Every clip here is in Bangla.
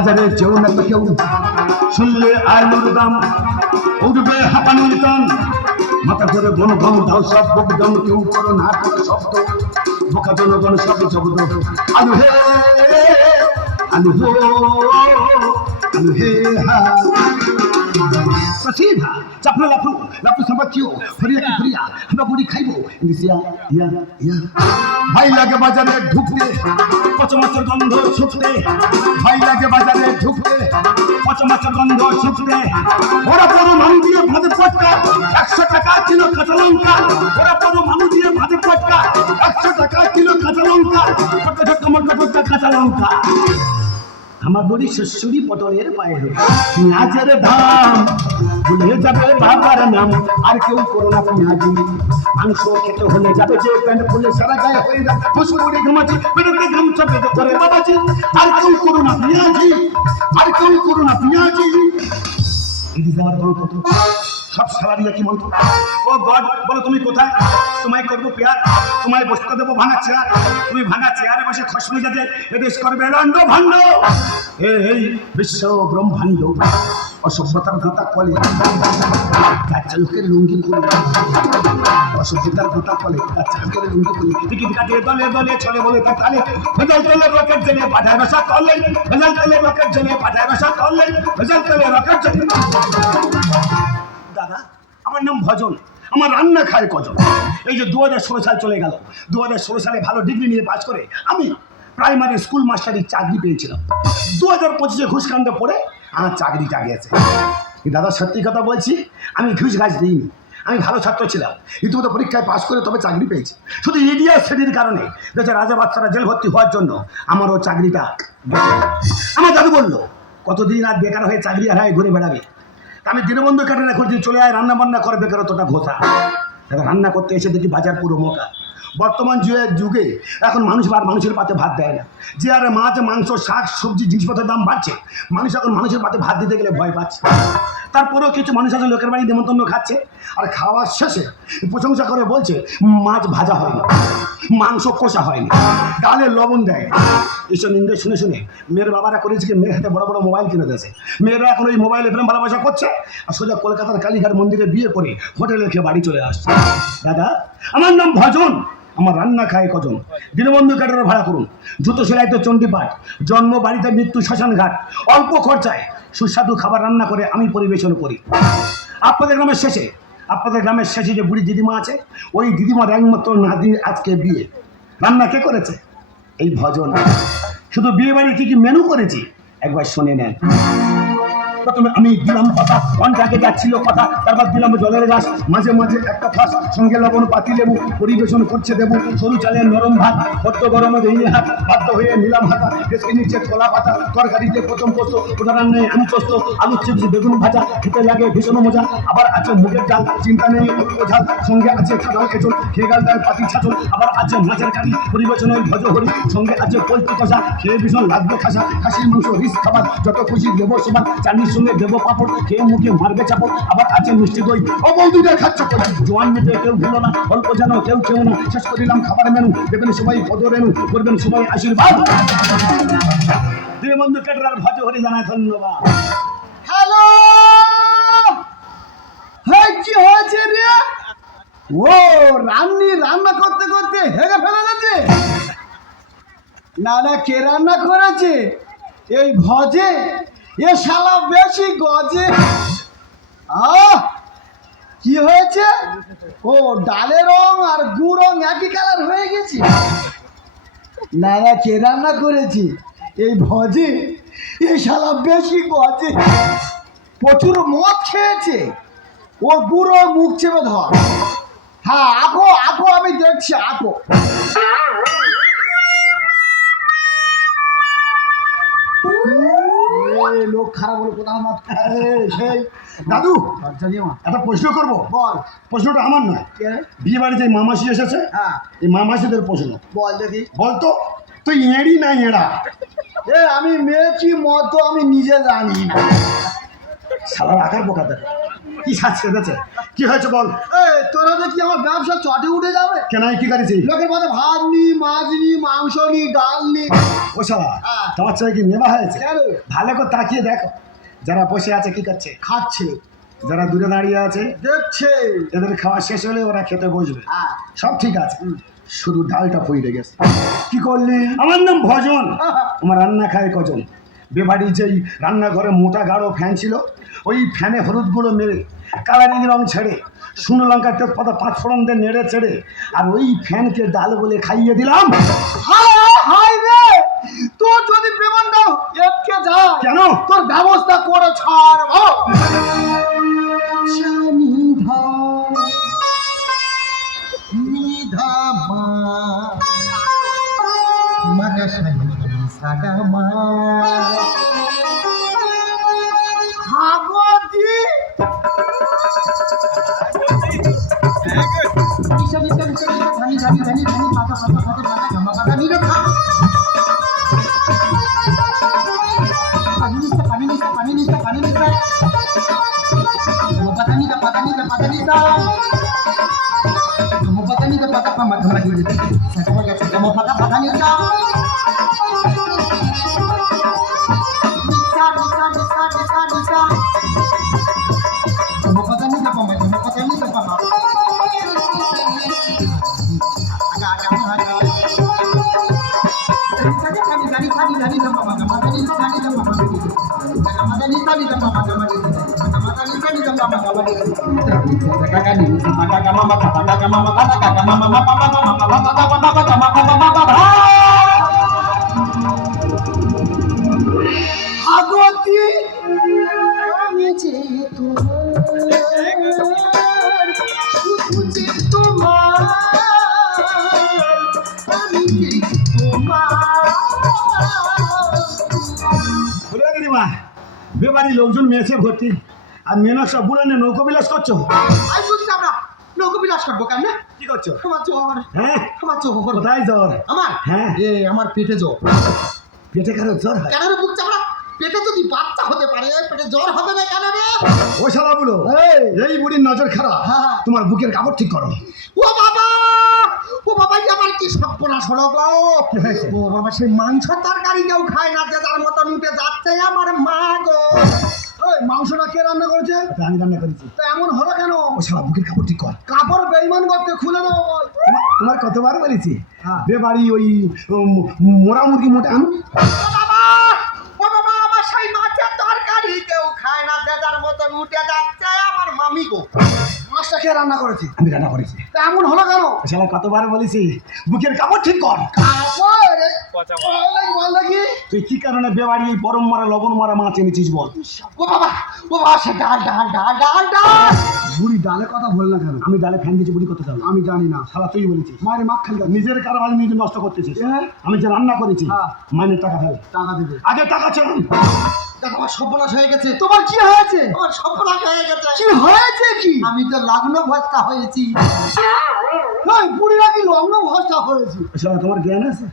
বাজারে যেও না তো কেউ, শুনলে আলুর দাম উঠবে হাঁপানির টান। মাথা ধরে গণগণ দাও সব বকদম, কেউ করো না কোনো শব্দ, বোকা জনগণ সব শব্দ। আলু হে আলু হো আলু হে হা Pasiva, chaplo lapu, lapu sabatio, ফরিয়া কি ফরিয়া, আমরা বুড়ি খাইবো, নিসিয়া, ইয়া, ইয়া। ভাই লাগে বাজারে ঢুকতে, পচমাচের গন্ধ ছুটতে, ভাই লাগে বাজারে ঢুকতে, পচমাচের গন্ধ ছুটতে। ওরা বড় মানুষ দিয়ে ভাতে পটকা, 100 টাকা কিলো কাঁচা লঙ্কা। ওরা বড় মানুষ দিয়ে ভাতে পটকা, 100 টাকা কিলো কাঁচা লঙ্কা। ছোট ছোট মোটা কাঁচা লঙ্কা। আমার বড়ি শ্বশুরি পটলের পায়ের পেঁয়াজের দাম, ভুলে যাবে বাবার নাম। আর কেউ করো না পেঁয়াজি, মাংস খেতে হলে যাবে যে প্যান্ট খুলে সারা গায়ে হয়ে যাবে ফুসকুড়ি ঘুমাচ্ছি, পেটে গামছা পেতে করে বাবাজি। আর কেউ করো না পেঁয়াজি, আর কেউ করো না পেঁয়াজি। এটি যাওয়ার বড় কত সব সালারিয়া কি মন্ত্র। ও গড, বলো তুমি কোথায়? তোমায় করবো পেয়ার, তোমায় বসতে দেবো ভাঙা চেয়ার। তুমি ভাঙা চেয়ারে বসে খসমে যাতে এদেশ করবে রণ্ড ভাণ্ড। এই বিশ্ব ব্রহ্মাণ্ড অসভ্যতার ধাতা কলে কাঁচা লোকের লুঙ্গি খুলে, অসভ্যতার ধাতা কলে কাঁচা লোকের লুঙ্গি খুলে। টিকিট কাটিয়ে দলে দলে চলে বলে তার তালে, ভেজাল তেলে রকেট জেলে পাঠায় রসা করলেন, ভেজাল তেলে রকেট জেলে পাঠায় রসা করলেন, ভেজাল তেলে রকেট জেলে। দাদা, আমার নাম ভজন, আমার রান্না খায় কজন। এই যে 2016 সাল চলে গেল, 2016 সালে ভালো ডিগ্রি নিয়ে পাস করে আমি প্রাইমারি স্কুল মাস্টারের চাকরি পেয়েছিলাম। 2025-এ ঘুষকাণ্ডে পড়ে আমার চাকরিটা গেছে। দাদা সত্যি কথা বলছি, আমি ঘুষ ঘাস দিইনি, আমি ভালো ছাত্র ছিলাম, ইতিমধ্যে পরীক্ষায় পাস করে তবে চাকরি পেয়েছি। শুধু ইডিয়া সেটির কারণে দেশের রাজা বাচ্চারা জেল ভর্তি হওয়ার জন্য আমারও চাকরিটা গেছে। আমার দাদু বললো কতদিন আর বেকার হয়ে চাকরি হারায় ঘুরে বেড়াবে। আমি দীনবন্ধু কাটানা করছি, চলে আয় রান্না বান্না করে, বেকারত্বটা ঘোষা। রান্না করতে এসে দেখি বাজার পুরো মোকা। বর্তমান যুগে এখন মানুষ আর মানুষের পাতে ভাত দেয় না। যে আরে মাছ মাংস শাক সবজি জিনিসপত্রের দাম বাড়ছে, মানুষ এখন মানুষের পাতে ভাত দিতে গেলে ভয় পাচ্ছে। তারপরেও কিছু মানুষ আছে লোকের বাড়ি নেমন্তন্ন খাচ্ছে, আর খাওয়ার শেষে প্রশংসা করে বলছে মাছ ভাজা হয়নি, মাংস কষা হয়নি, ডালে লবণ দেয়। এইসব নিন্দে শুনে শুনে মেয়ের বাবারা করেছে কি, মেয়ের হাতে বড় বড় মোবাইল কিনে দিয়েছে। মেয়েরা এখন ওই মোবাইলে প্রেম ভালোবাসা করছে, আর সোজা কলকাতার কালীঘাট মন্দিরে বিয়ে করে হোটেলে খেয়ে বাড়ি চলে আসছে। দাদা, আমার নাম ভজন, আমার রান্না খায় কজন। দীনবন্ধু কাটার ভাড়া করুন, জুতো সেলাইতে চণ্ডীপাঠ, জন্ম বাড়িতে মৃত্যু শ্মশান ঘাট। অল্প খরচায় সুস্বাদু খাবার রান্না করে আমি পরিবেশন করি। আপনাদের গ্রামের শেষে যে বুড়ি দিদিমা আছে, ওই দিদিমার একমাত্র নাতির আজকে বিয়ে। রান্না কে করেছে? এই ভজন। শুধু বিয়ে বাড়ি কি কি মেনু করেছি একবার শুনে নেন। প্রথমে আমি দিলাম পাতা, ঘন্টাকে যাচ্ছিল কথা, তারপর দিলাম জলের গাছ, মাঝে মাঝে একটা ফাঁস, সঙ্গে লবণ পাতি লেবু, পরিবেশন করছে দেবু সরু চালের নরম ভাত, ভদ্র গরমে দেইনি হাত, বাধ্য হয়ে নিলাম হাতা, ডেস্কের নিচে খোলা পাতা, তরকারিতে প্রথম পোস্ত, ওটা রান্নায় আমি পোস্ত, আলু চিপস বেগুন ভাজা, খেতে লাগে ভীষণ মজা। আবার আছে মুগের ডাল, চিন্তা নেই অল্প ঝাল, সঙ্গে আছে কাঁঠাল এঁচড়, খেয়ে গাল দেয় পাতি ছাচল। আবার আছে মাছের কারি, পরিবেশনে ভজহরি, সঙ্গে আছে পোলট্রি কষা, খেয়ে ভীষণ লাগবে খাসা। খাসির মাংস রিস খাবার, যত খুশি দেবো সবার, চাটনির সঙ্গে দেবো পাপড়, খেয়ে মুখে মারবে চাপড়। আবার আছে মিষ্টি দই, ও বৌদিটা খাচ্ছ করে, জোয়ান মেটে কেউ ভুলো না, অল্প যেন কেউ খেও না। শেষ করিলাম খাবার মেনু, দেবেন সবাই পদরেনু, করবেন সবাই আশীর্বাদ। দীনবন্ধু কাটার ভজহরি জানায় ধন্যবাদ। হ্যালো, কি হয়েছে রে? ও রান্না করতে করতে হেগে ফেলে গেছে। না না, কে রান্না করেছে? এই ভজে, এ শালা বেশি গজে। কি হয়েছে? ও ডালের রং আর গু রং একই কালার হয়ে গেছে। না না, কে রান্না করেছে? এই ভজে, এ শালা বেশি গজে। প্রচুর মদ খেয়েছে, ও গুঁড়ো মুখ চেপে ধর। হ্যাঁ, আকো আকো, আমি দেখছি, আকো। লোক খারাপ হলো কোথাও মত। সেই দাদু, একটা প্রশ্ন করবো। বল। প্রশ্নটা আমার নয়, বিয়ে বাড়িতে মামাসি এসেছে, হ্যাঁ, এই মামাসিদের প্রশ্ন। বল দেখি। বলতো তুই এড়ি না এড়া? আমি মেয়েছি মত আমি নিজে জানি না। সালার আকার বোকা দেয়। কি সাজছে দেখছে? কি হয়েছে বল? এই তোরা দেখি আমার ব্যবসা চটে উঠে যাবে। কেন কি করেছি? লোকের মধ্যে ভাত নি, মাছ নি, মাংস নি, ডাল নি। ও শালা, হ্যাঁ। তোমার চোখে কি নেওয়া হয়েছে? কেন? ভালো করে তাকিয়ে দেখো, যারা বসে আছে কি করছে? খাচ্ছে, যারা দূরে দাঁড়িয়ে আছে দেখছে। এদের খাওয়া শেষ হলে ওরা খেতে বসবে। হ্যাঁ। সব ঠিক আছে, শুধু ডালটা পড়ে গেছে। কি করলি? আমার নাম ভজন, আমার রান্না খায় কজন। বেবাড়ি যেই রান্নাঘরে মোটা গাঢ় ফ্যান ছিল, ওই ফ্যানে হলুদ গুঁড়ো মেরে, কালারিং রং ছেড়ে, শুকনো লঙ্কার তেজপাতা পাঁচ ফোড়ন দিয়ে নেড়ে চেড়ে, আর ওই ফ্যানকে ডাল বলে খাইয়ে দিলাম। হাই রে, তোর যদি প্রেমটা এটকে যায়, কেন? তোর ব্যবস্থা করে ছাড়বো। দিদিমা, বেবাড়ি লোকজন মেয়েছে ভর্তি, আর মেয়েরা সব বুড়ানে নৌকো বিলাস করছো। আমি বুঝতাম না নৌকো বিলাস করবো কেন? কি করছো? আমার জ্বর, হ্যাঁ, আমার জ্বর। কোথায় জ্বর? আমার হ্যাঁ, আমার পেটে জ্বর। পেটে কারো জ্বর হয়? কেন রে বুক চাপড়া? পেটে যদি বাচ্চা হতে পারে, পেটে জ্বর হবে না কেন রে? ও শালা বুড়ো, এই বুড়ির নজর খারাপ। হ্যাঁ। তোমার বুকের কাপড় ঠিক করো। ও বাবা, ও বাবা, আমার কি সর্বনাশ হলো গো। ও বাবা, সেই মাংস তরকারি কেউ খায় না, যে যার মতন উঠে যাচ্ছে আমার মা গো। ওই মাংসটা কে রান্না করেছে? আমি রান্না করেছি। তা এমন হলো কেন? ও শালা বুকের কাপড় ঠিক কর। কাপড় বেইমান করতে খুলে দেবো বল। তোমার কতবার বলেছি হ্যাঁ। বেবাড়ি ওই মোরা মুরগি মোটা আনো। ও বাবা, ও বাবা, আমার সেই মাছের তরকারি কেউ খায় না, যে যার মতন উঠে যাচ্ছে আমার মামি গো। মাছটা কে রান্না করেছে? আমি রান্না করেছি। তা এমন হলো কেন? ও শালা কতবার বলেছি বুকের কাপড় ঠিক কর। বল দেখি। তুই কি কারণে বেবাড়ি এই বরম মারা লবণ মারা মাছ এনেছিস বল? ও বাবা, ও বাবা, সে ডাল ডাল ডাল ডাল ডাল। বুড়ি ডালে কথা বল না কেন? আমি ডালে ফ্যান দিয়েছি বুড়ি করতে যাবো? আমি জানি না, শালা তুই বলেছিস। মায়ের মাখ খালি নিজের কারবার নিজে নষ্ট করতেছিস। আমি যে রান্না করেছি মাইনের টাকা ফেলে টাকা দেবে। আগে টাকা চান। দেখো আমার সর্বনাশ হয়ে গেছে। তোমার কি হয়েছে? আমার সর্বনাশ হয়ে গেছে। কি হয়েছে? কি? আমি তো লগ্ন ভ্রষ্টা হয়েছি। বুড়িরা কি লগ্ন ভ্রষ্টা হয়েছি? শালা তোমার জ্ঞান আছে?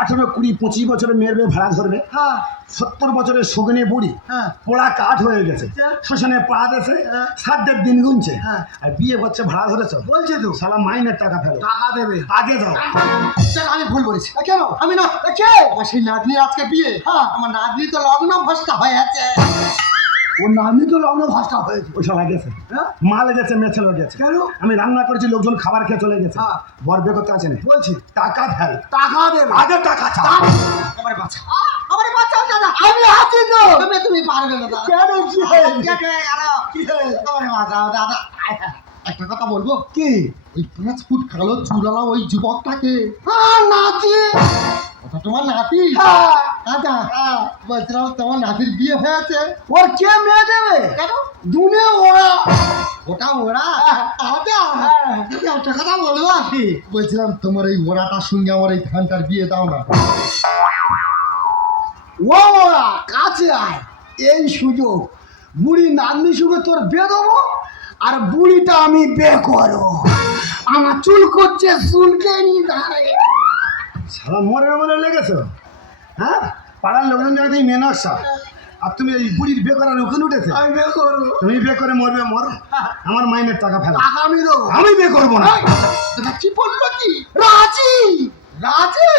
18, 20, 25 বছরের মেয়ের মেয়ে ভাড়া ধরবে। হ্যাঁ। 70 বছরের সগনে বুড়ি হ্যাঁ। পোড়া কাঠ হয়ে গেছে, শ্মশানে পা দিয়েছে, শ্রাদ্ধের দিন গুনছে, হ্যাঁ। আর বিয়ে করছে ভাড়া ধরেছ। বলছে তো শালা মাইনের টাকা ফেলো। টাকা দেবে। আগে যাও। আমি ভুল বলেছি। কেন? আমি না কে? আমার সেই নাতনি আজকে বিয়ে। হ্যাঁ, আমার নাতনি তো লগ্ন ভ্রষ্টা হয়ে আছে। ও নাতনি তো লগ্ন ভ্রষ্টা হয়েছে। ওই শালা গেছে, মাল গেছে, মেছেলো গেছে। কেন? আমি রান্না করেছি, লোকজন খাবার খেয়ে চলে গেছে। বর বিয়ে করতে আছে না, বলছি টাকা ফেল। টাকা দেবে। আগে টাকা চা। আমার বাচ্চা, আমার বাচ্চাও দাদা। আমি আছি তো। তুমি পারবে না দাদা। কেন? কি হয়ে গেল? কি হয়ে? আমার বাচ্চাও দাদা। একটা কথা বলবো কি? ওই 5 ফুট কালো চুলালা ওই যুবকটাকে। নাতি। ওটা তোমার নাতি? দাদা, বলছিলাম তোমার নাতির বিয়ে হয়েছে। ওর কে মেয়ে দেবে? কেন? দুনে ওরা। ওটা ওরা? দাদা, একটা কথা বলবো কি? বলছিলাম তোমার এই ওরাটার সঙ্গে আমার এই ধানটার বিয়ে দাও না। ওরা কাছে আয়, এই সুযোগ। বুড়ি নাতনির সঙ্গে তোর বিয়ে দেবো, আর বুড়িটা আমি বিয়ে করো। আমার চুল করছে, চুলকে নিয়ে দাঁড়ায়। শালা মরে মরে লেগেছো? হ্যাঁ, পাড়ার লোকজন জানে তুই মেনসা, আর তুমি এই বুড়ির বিয়ে করার ওখানে উঠেছে? আমি বিয়ে করবো। তুমি বিয়ে করে মরবে মর, আমার মাইনের টাকা ফেলো। টাকা আমি দেবো। আমি বিয়ে করবো না। এটা কি বললো কি? রাজি। রাজি?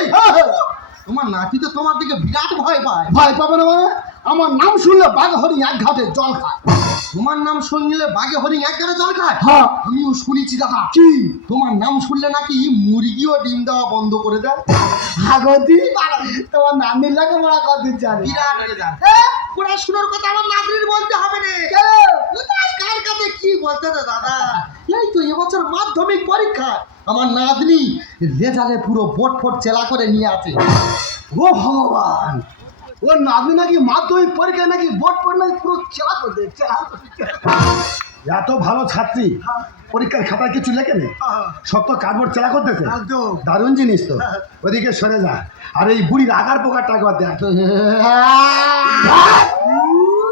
তোমার নাতি তো তোমার দিকে বিরাট ভয় পায়। ভয় পাবে না মানে? আমার নাম শুনলে বাঘে হরিণ এক ঘাটে জল খায়। তোমার নাম শুনলে বাঘে হরিণ এক ঘাটে জল খায়? হ্যাঁ, আমিও শুনেছি দাদা। কি? তোমার নাম শুনলে নাকি মুরগিও ডিম দেওয়া বন্ধ করে দেয়। আগতি তোমার নানির লাগে বড় কত জানি। বিরাট রেজাল্ট। পড়াশোনার কথা আমার নাতির বলতে হবে না। কোথায় কার কাছে কি বলতে দে দাদা? এই তো এবছর মাধ্যমিক পরীক্ষা আমার নাতনি রেজাল্টে পুরো বোট ফোট চেলা করে নিয়ে আছে। ও ভগবান, ওর নাতনি নাকি মাধ্যমিক পরীক্ষা নাকি বোট ফোট নাকি পুরো চেলা করে দিচ্ছে। এত ভালো ছাত্রী পরীক্ষার খাতায় কিছু লেখে নেই, সব তো কার্ডবোর্ড চেলা করতেছে। দারুণ জিনিস তো, ওদিকে সরে যা। আর এই বুড়ির আগার পোকারটা একবার দেখ।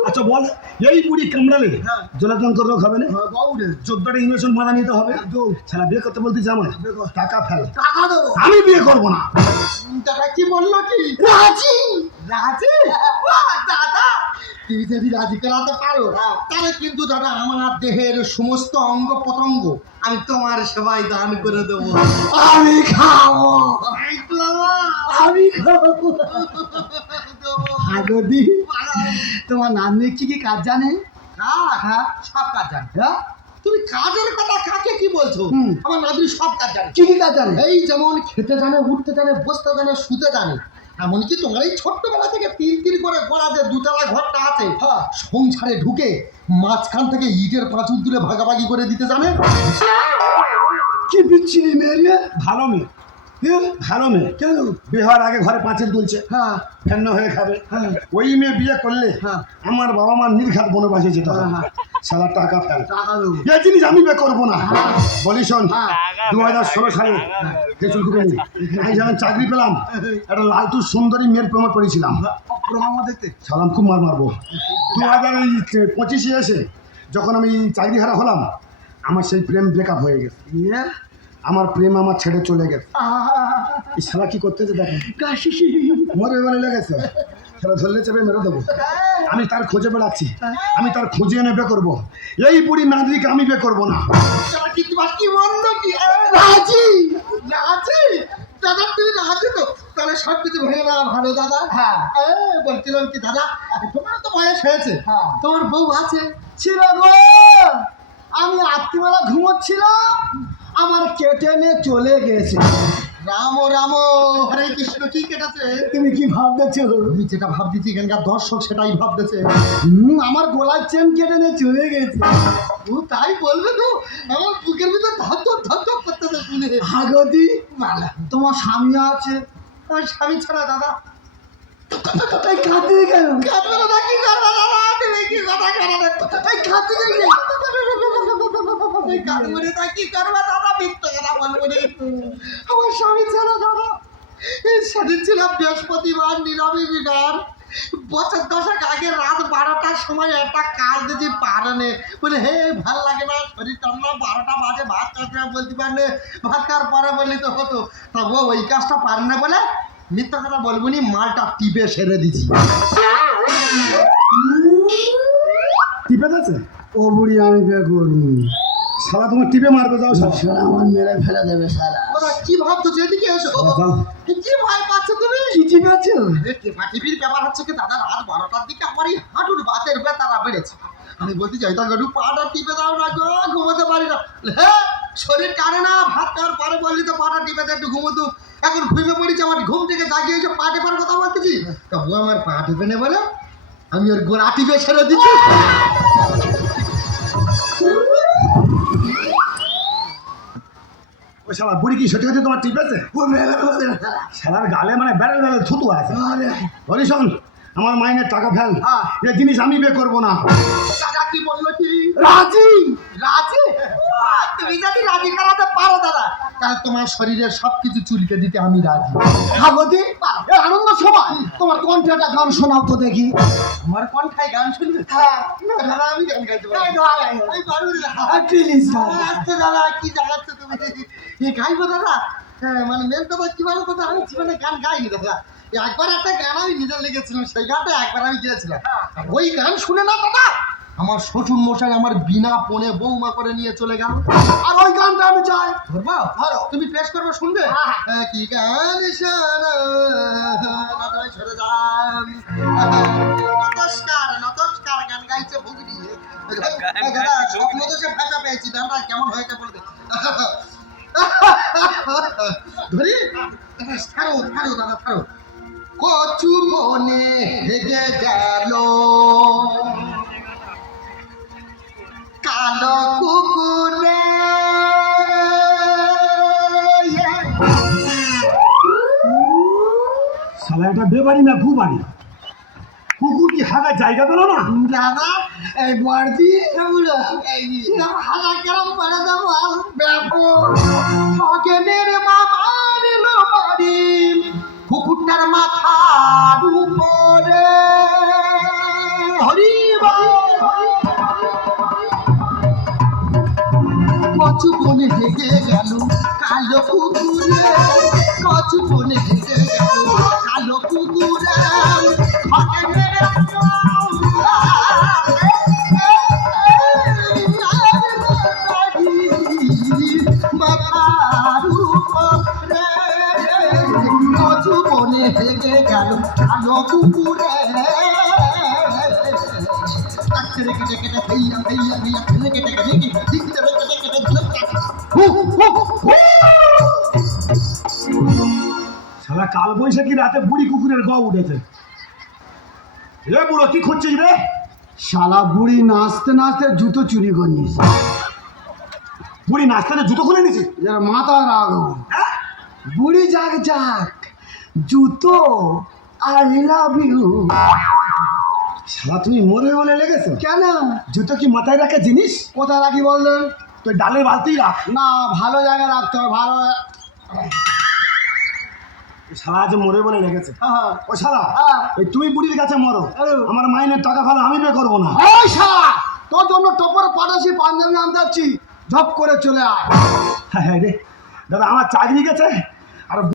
আচ্ছা বল, এই বুড়ি কামড়ালে জলাতঙ্ক রোগ হবে না? 14টা ইঞ্জেকশন মারা নিতে হবে। ছাড়া বিয়ে করতে বলতে আমার টাকা ফেল। টাকা দেবো। আমি বিয়ে করবো না। দাদা কি বললো কি? রাজি। রাজি? দাদা তুমি যদি রাজি করাতে পারো তাহলে কিন্তু দাদা আমার দেহের সমস্ত অঙ্গ প্রত্যঙ্গ আমি তোমার সেবায় দান করে দেবো। আমি খাবো। আমি খাবো। আগদি তোমার নাতনি কি কি কাজ জানে? হ্যাঁ, সব কাজ জানে। হ্যাঁ, তুমি কাজের কথা কাকে কি বলছো? আমার নাতনি সব কাজ জানে। কি কি কাজ জানে? এই যেমন খেতে জানে, উঠতে জানে, বসতে জানে, শুতে জানে। এমনকি তোমার এই ছোট্টবেলা থেকে তিন তিন করে গড়া যে দুতলা ঘরটা আছে সংসারে ঢুকে মাঝখান থেকে ইটের পাঁচুর তুলে ভাগাভাগি করে দিতে জানে। কি বিচ্ছিরি মেয়ে। ভালো মেয়ে, ভালো মেয়ে। কেন? বিয়ে হওয়ার আগে ঘরে পাঁচিল তুলছে, হ্যাঁ ফেন্ন হয়ে খাবে। হ্যাঁ। ওই মেয়ে বিয়ে করলে আমার বাবা মার নির্ঘাত বনবাসে যেতে হবে। সালা টাকা ফেল। টাকা দেবো। এই জিনিস আমি বিয়ে করবো না। বলি শোন, 2016 সালে আমি যখন চাকরি পেলাম একটা লালটু সুন্দরী মেয়ের প্রেমে পড়েছিলাম। সালাম খুব মারবো। 2025 এসে যখন আমি চাকরি হারা হলাম আমার সেই প্রেম ব্রেকআপ হয়ে গেছে। আমার প্রেম আমার ছেড়ে চলে গেছে। এই শালা কি করতেছে দেখেন, মরে বলে লেগেছে। শালা ধরলে চেপে মেরে দেবো। আমি তার খোঁজে বেড়াচ্ছি, আমি তার খুঁজে এনে বিয়ে করবো। এই বুড়ি নাদিকে আমি বিয়ে করবো না। কি বললো কি? রাজি। রাজি? দাদা তুমি রাজি তো? তাহলে সব কিছু ভেঙে নেওয়া ভালো দাদা। হ্যাঁ, বলছিলাম কি দাদা, তোমার তো বয়স হয়েছে, তোমার বউ আছে? ছিল গো, আমি রাত্রিবেলা ঘুমোচ্ছিলাম, আমার কেটে নিয়ে চলে গেছে। রাম রাম হরে কৃষ্ণ। কি কেটেছে? তুমি কি ভাবতেছো? আমি যেটা ভাবতেছি এখানকার দর্শক সেটাই ভাবতেছে। আমার গলার চেন কেটে নিয়ে চলে গেছে। ও তাই বলবে তো? আমার বুকের ভিতর ধক ধক ধক করতেছে শুনে। আগতি তোমার স্বামী আছে? আমার স্বামী ছাড়া দাদা কাঁদতে কেন? কাঁদবে না কি করবে দাদা? তুমি কি কথা কাঁদতে কাঁদতে কি করবে দাদা? মিথ্যা কথা বলবো না। আমার স্বামী ছাড়া দাদা সেদিন ছিলাম বৃহস্পতিবার, নিরামিষ গান। বছর 10 আগে রাত 12টার সময় একটা কাজ দিয়েছি পারেনে বলে হে ভাল লাগে না, শরীর টান্না, 12টা বাজে ভাত খাওয়ার সময় বলতে পারলে ভাত খাওয়ার পরে বললি তো হতো। তা ও ওই কাজটা পারে না বলে মিথ্যা কথা বলবো নি, মালটা টিপে সেরে দিছি। টিপে আছে? ও বুড়ি আমি বিয়ে করবো। শালা তোমার টিপে মারবে, যাও শালা আমার মেরে ফেলে দেবে শালা। ওরা কি ভাবছো? যেদিকে এসো কি ভয় পাচ্ছ তুমি? কি টিপেছো? টিপির ব্যাপার হচ্ছে কি দাদা, রাত 12টার দিকে আমার এই হাঁটুর বাতের ব্যথাটা বেড়েছে। আমি বলতে চাই তা গরু পাটা টিপে দাও না গো, ঘুমোতে পারি না। হ্যাঁ, শরীর কানে না, ভাত খাওয়ার পরে বললি তো পাটা টিপে একটু ঘুমোতো। এখন ঘুমে পড়েছি, আমার ঘুম থেকে জাগিয়ে এসে পা টেপার কথা বলতেছি। তা ও আমার পা টিপে নে বলে আমি ওর গোড়া টিপে ছেড়ে দিচ্ছি। ওই শালা বুড়ি কি সত্যি সত্যি তোমার টিপেছে? শালার গালে মানে বেড়াল বেড়াল থুতু আছে। বলি শোন, আমার মাইনের টাকা ফেল। এই জিনিস আমি বিয়ে করবো না। টাকা কি বললো কি? রাজি। রাজি? তুমি যদি রাজি করাতে পারো দাদা তাহলে তোমার শরীরের সবকিছু চুলকে দিতে আমি রাজি। ভাগবতী আনন্দ সবাই তোমার কণ্ঠে একটা গান শোনাও তো দেখি। আমার কণ্ঠায় গান শুনবে? হ্যাঁ দাদা, আমি গান গাইতে পারি। প্লিজ দাদা, কি জানাচ্ছ তুমি? গাইবো দাদা? হ্যাঁ মানে মেন কথা কি বলো দাদা, আমি জীবনে গান গাইনি দাদা। একবার একটা গান আমি নিজে লিখেছিলাম, সেই গানটা একবার আমি গিয়েছিলাম। আর ওই গান শুনে না দাদা আমার শ্বশুর মশাই আমার বিনা পণে বৌমা করে নিয়ে চলে গেল। আর ওই গানটা আমি চাই। ধরবা ধরো। তুমি পেশ করবে, শুনবে? কি গান শোনা ভাই সরে যান, নতস্কার নতস্কার গান গাইছে ভুগড়ি। দাদা স্বপ্ন তো সে ভাষা পেয়েছি, দাদা কেমন হয়েছে বলবে। ধরি ছাড়ো ছাড়ো দাদা ছাড়ো। কচু বনে হেগে গেল কালো কুকুরে, শালা এটা বেবাড়ি না গুবাড়ি? কুকুর কি হাগার জায়গা পেলো না? দাদা এই বর্দি হাজার গ্রাম করে দেবো খগেনের মামার বাড়ি কুকুরটার মাথার উপরে। হরি কচু বনে হেগে গেল কালো কুকুরে, কচু বনে হেগে গেল কালো কুকুরে। খগেনের মাথার উপরে কচু বনে হেগে গেল কালো কুকুরে। শালা কাল বৈশাখী রাতে বুড়ি কুকুরের গ উঠেছে। এ বুড়ো কি খুঁজছিস রে? শালা বুড়ি নাচতে নাচতে জুতো চুরি করে নিয়েছে। বুড়ি নাচতে জুতো খুলে নিছিস? যারা মাথার আগুন। হ্যাঁ? বুড়ি যাক যাক, জুতো আই লাভ ইউ। শালা তুমি মরে মনে লেগেছো? কেন? জুতো কি মাথায় রাখা জিনিস? কোথায় রাখি বললেন? তুই ডালের বালতি রাখ। না, ভালো জায়গায় রাখতে হবে, ভালো। শালা আজ মরে মনে লেগেছে। হ্যাঁ। ও শালা হ্যাঁ। এই তুমি বুড়ির কাছে মরো, আমার মাইনের টাকা ভালো আমি পে করবো না। ওই শালা, তোর জন্য টপর পাঠাচ্ছি, পাঞ্জাবি আনতে যাচ্ছি, ঝপ করে চলে আয়। হ্যাঁ হ্যাঁ রে দাদা, আমার চাকরি গেছে,